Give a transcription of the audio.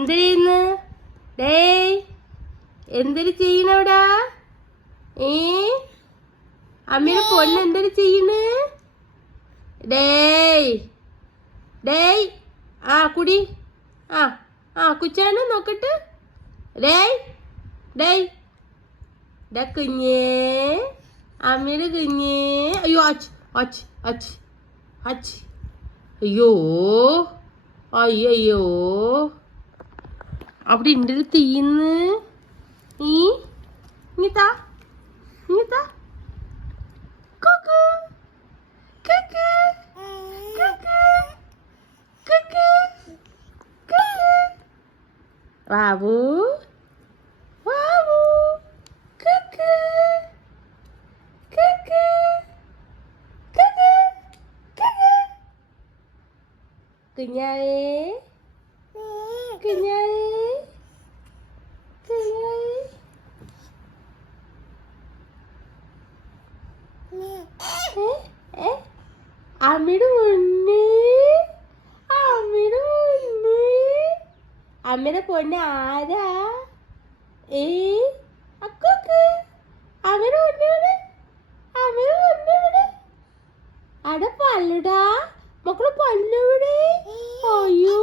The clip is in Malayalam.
എന്ത് ചെയ്യുന്നു? ഡേയ് എന്തൊരു ചെയ്യണവിടാ? അമ്മയുടെ പൊണ്ണ് എന്തൊരു ചെയ്യണ്? ഡേയ് ഡേയ് കുടി. കുച്ചാണ് നോക്കട്ട്. ഡേയ് ഡേയ് ഡാ കുഞ്ഞേ, അമ്മയുടെ കുഞ്ഞേ. അയ്യോ അച്ച് അച്ച് അച്ച് അച്ച്. അയ്യോ അയ്യോ അവിടെ ഉണ്ട് തീന്ന്. ഇങ്ങത്താ ഇങ്ങത്താ. ബാബു ബാബു കുഞ്ഞാവേ കുഞ്ഞാവേ കുഞ്ഞാവേ. അമ്മയുടെ പൊന്ന്, അമ്മയുടെ പൊന്ന്. അമ്മയുടെ പൊന്ന് ആരാ? അക്കൊക്കെ അമ്മയുടെ പൊന്നവിടെ, അമ്മയുടെ പൊന്നവിടെ. അവിടെ പല്ലടാ മക്കള് പല്ലവിടെ. അയ്യോ